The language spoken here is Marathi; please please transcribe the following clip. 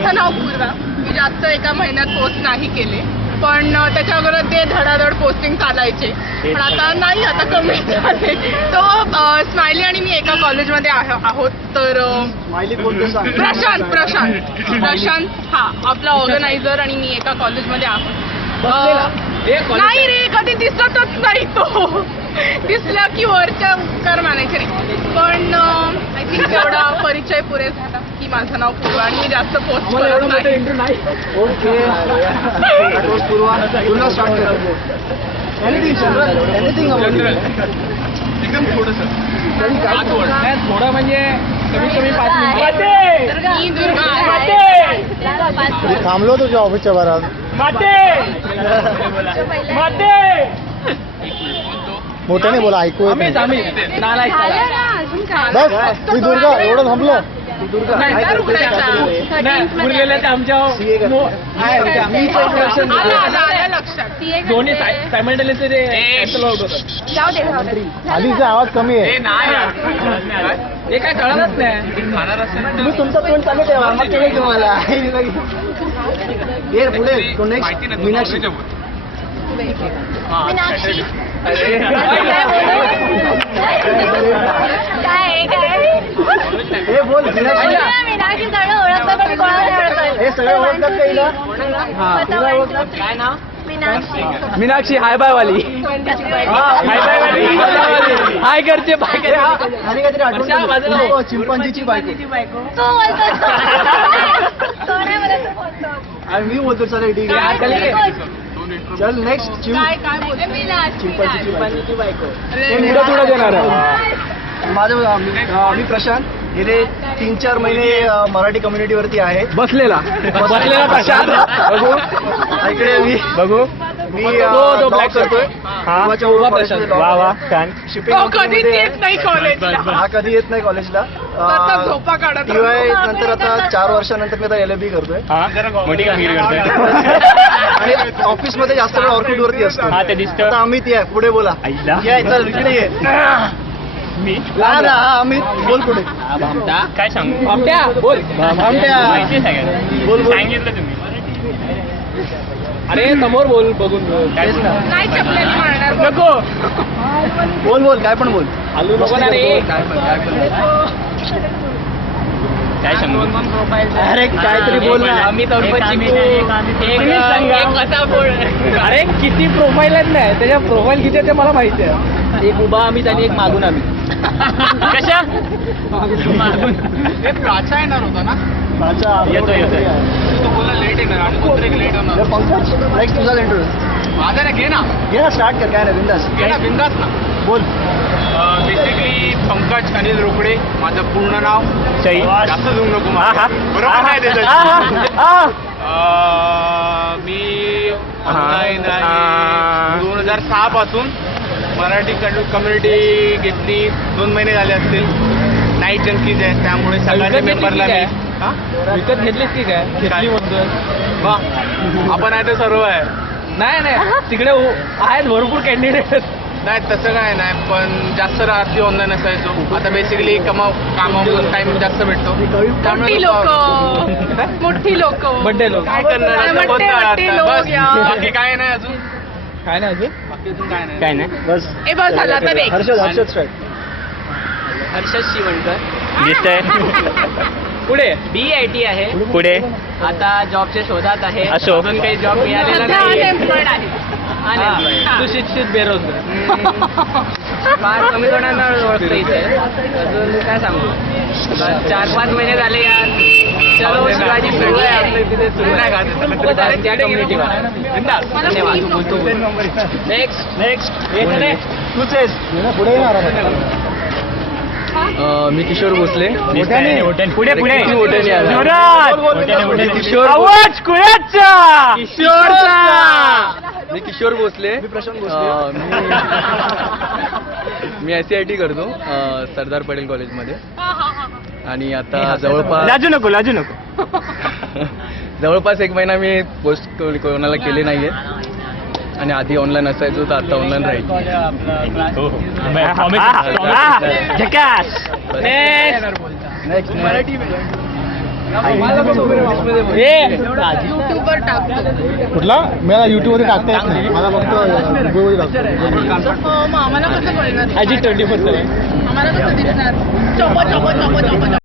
माझं नाव पूर्वा. मी जास्त एका महिन्यात पोस्ट नाही केले, पण त्याच्या अगोदर ते धडाधड पोस्टिंग चालायचे, पण आता नाही, आता कमी झाले. तो स्माइली आणि मी एका कॉलेजमध्ये आहोत. तर प्रशांत हा आपला ऑर्गनायझर आणि मी एका कॉलेजमध्ये आहोत. नाही रे, कधी दिसतच नाही तो. दिसला की वरच्या कर मॅनेजर. पण आय थिंक एवढा परिचय पुरे झाला की माझं नाव पूर्वा आणि मी जास्त पोस्ट करत नाही. थोडं म्हणजे कमीत कमी 5 मिनिटं. मी दुर्गा थांबलो तुझ्या ऑफिसच्या बाहेर. मोठ्याने बोला, ऐकू येत नाही. बस मी दुर्गा एवढं थांबलो. दोन्ही सायमल्टेनियसली आधीचा आवाज कमी आहे. हे काय कळलंच नाही. तुम्ही तुमचा तोंड चालू ठेवा, मग केलं तुम्हाला. ये पुढे तो नेक्स्ट मीनाक्षी. हे बोल मीनाक्षी. हे सगळे ओळखतात का हिला? काय नाव? मीनाक्षी हाय बाय वाली. हाय करते बाय. आणि काहीतरी आठवण, चिंपांजीची बायको. आणि मी बोलतो चल ठीक आहे. चल नेक्स्ट चिंपांजीची बायको. थोडं देणार आहे. माझं मी प्रशांत. गेले 3-4 महिने मराठी कम्युनिटीवरती आहे. बसलेला प्रशांत. बघू इकडे मी मी ब्लॅक करतोय. कधीच येत नाही कॉलेजला. हा कधी येत नाही कॉलेजला. झोपा काढत. टीवाय नंतर आता 4 वर्षानंतर मी आता LLB करतोय. आणि ऑफिस मध्ये जास्त वेळ ऑर्किड वरती असतो. आता अमित या पुढे बोला. या चल इकडे ये. मी अमित बोल पुढे. काय सांगू? बोल बोल बोल. सांगितलं तुम्ही. अरे समोर बोल, बघून नाही चपल्याने मारणार. नको. बोल बोल काय पण बोल. आलू नको ना रे. काय सांगू? अरे काहीतरी बोल ना. अमित अरे किती प्रोफाईल आहेत ना, त्याच्या प्रोफाईल किती ते मला माहिती आहे. एक उभा अमित आणि एक मागून अमित. कशा मागून? प्राचा येणार होता ना. येतो लेट येणार. पंकज नेक्स्ट तुझा इंटरव्ह्यू. माझा ना घे ना स्टार्ट कर. काय नाही बिंदास बिंदास ना बोल. बेसिकली पंकज अनिल रोकडे माझं पूर्ण नाव. जास्त देऊ नको मला. बरोबर नाही त्याचं. मी ऑनलाईन 2006 पासून मराठी कम्युनिटी घेतली. 2 महिने झाले असतील. नाईट जंकीज आहे, त्यामुळे सगळ्यांच्या मेंबरला विकत घेतलीस की काय? घेतली म्हणतोय. आपण आहे ते सर्व आहे. नाही तिकडे आहेत भरपूर कॅन्डिडेट. नाही तसं काय नाही, पण जास्त रात्री ऑनलाईन असायचो. आता बेसिकली कामावरून टाइम जास्त भेटतो. मोठी लोक बड्डे लोक काय करणार. बाकी काय नाही अजून. काय नाही अजून. बाकी अजून काय नाही. काय नाही. बस ए बस झाला तर एक. हर्षद स्ट्राईक. हर्षद शिवणकर दिसतंय. पुढे BIT आहे. पुढे आता जॉबच्या शोधात आहे. अजून काही जॉब मिळालेला नाही. सुशिक्षित बेरोजगार. फार कमी जणांना ओळखता इथे. अजून काय सांगू. 4-5 महिने झाले यार. चलो शिवाजी सुरू आहे आपलं तिथे. सुरू नाही का त्या कम्युनिटीवर. नेक्स्ट पुढे येणार. मी किशोर भोसले. पुढे मी किशोर भोसले. मी प्रशांत भोसले. मी SCIT करतो सरदार पटेल कॉलेजमध्ये. आणि आता जवळपास लाजू नको जवळपास 1 महिना मी पोस्ट कोणाला केले नाहीये. आणि आधी ऑनलाईन असायचो, तर आता ऑनलाईन राहील. युट्यूबवर टाकतो. कुठला मला युट्यूबवर टाकता येत नाही मला फक्त गुगलवर टाकतो मग आम्हाला कसं कळणार? ॲज 24/7 आम्हाला कसं दिसणार? चोप चोप चोप चोप